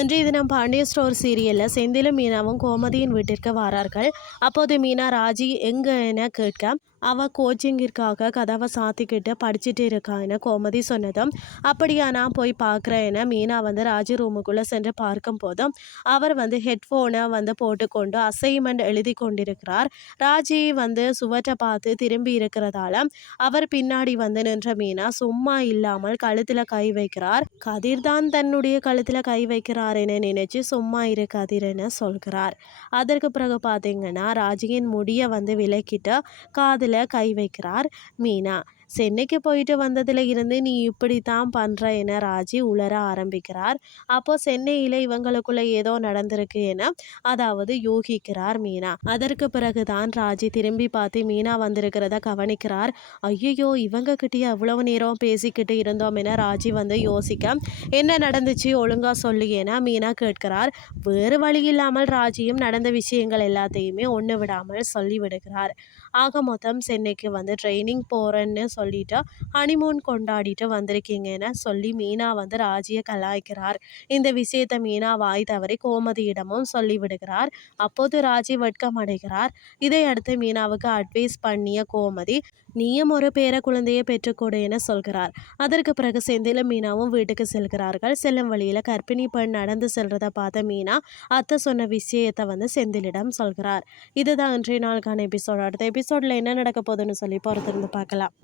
இன்றைய தினம் பாண்டிய ஸ்டோர் சீரியலில் செந்திலும் மீனாவும் கோமதியின் வீட்டிற்கு வரார்கள். அப்போது மீனா ராஜி எங்கே என கேட்க அவள் கோச்சிங்கிற்காக கதவை சாத்திக்கிட்டு படிச்சுட்டு இருக்கான்னு கோமதி சொன்னதும் அப்படியா நான் போய் பார்க்குறேன் மீனா வந்து ராஜி ரூமுக்குள்ளே சென்று பார்க்கும் போதும் அவர் வந்து ஹெட்ஃபோனை வந்து போட்டுக்கொண்டு அசைன்மெண்ட் எழுதி கொண்டிருக்கிறார். ராஜி வந்து சுவற்றை பார்த்து திரும்பி இருக்கிறதால அவர் பின்னாடி வந்து நின்ற மீனா சும்மா இல்லாமல் கழுத்தில் கை வைக்கிறார். கதிர் தான் தன்னுடைய கழுத்தில் கை வைக்கிறார் என நினைச்சு சும்மா இரு கதிர் என சொல்கிறார். அதற்கு பிறகு பார்த்தீங்கன்னா ராஜியின் முடியை வந்து விலக்கிட்டு காதில் கை வைக்கிறார் மீனா. சென்னைக்கு போயிட்டு வந்ததுல இருந்து நீ இப்படி தான் பண்ணுற என ராஜி உளர ஆரம்பிக்கிறார். அப்போ சென்னையில் இவங்களுக்குள்ள ஏதோ நடந்திருக்கு என அதாவது யோகிக்கிறார் மீனா. அதற்கு பிறகுதான் ராஜி திரும்பி பார்த்து மீனா வந்திருக்கிறத கவனிக்கிறார். ஐயோ இவங்க கிட்டே அவ்வளவு நேரம் பேசிக்கிட்டு இருந்தோம் என ராஜி வந்து யோசிக்க என்ன நடந்துச்சு? ஒழுங்கா சொல்லு என மீனா கேட்கிறார். வேறு வழி இல்லாமல் ராஜியும் நடந்த விஷயங்கள் எல்லாத்தையுமே ஒன்று விடாமல் சொல்லி விடுகிறார். ஆக மொத்தம் சென்னைக்கு வந்து ட்ரைனிங் போகிறேன்னு சொல்லிட்டு ஹனிமூன் கொண்டாடிட்டு வந்திருக்கீங்கன்னு சொல்லி மீனா வந்து ராஜியை கலாய்க்கிறார். இந்த விஷயத்தை மீனா வாய் தவறி கோமதியிடமும் சொல்லிவிடுகிறார். அப்போது ராஜி வெட்கம் அடைகிறார் இதையடுத்து மீனாவுக்கு அட்வைஸ் பண்ணிய கோமதி நீயும் ஒரு பேர குழந்தையை பெற்றுக்கொடு என சொல்கிறார். அதற்கு பிறகு செந்திலும் மீனாவும் வீட்டுக்கு செல்கிறார்கள். செல்லும் வழியில் கர்ப்பிணி பெண் நடந்து செல்றதை பார்த்த மீனா அத்தை சொன்ன விஷயத்தை வந்து செந்திலிடம் சொல்கிறார். இதுதான் இன்றைய நாளுக்கான எபிசோட் அடுத்த எபிசோட்ல என்ன நடக்க போகுதுன்னு சொல்லி பொறுத்திருந்து பார்க்கலாம்.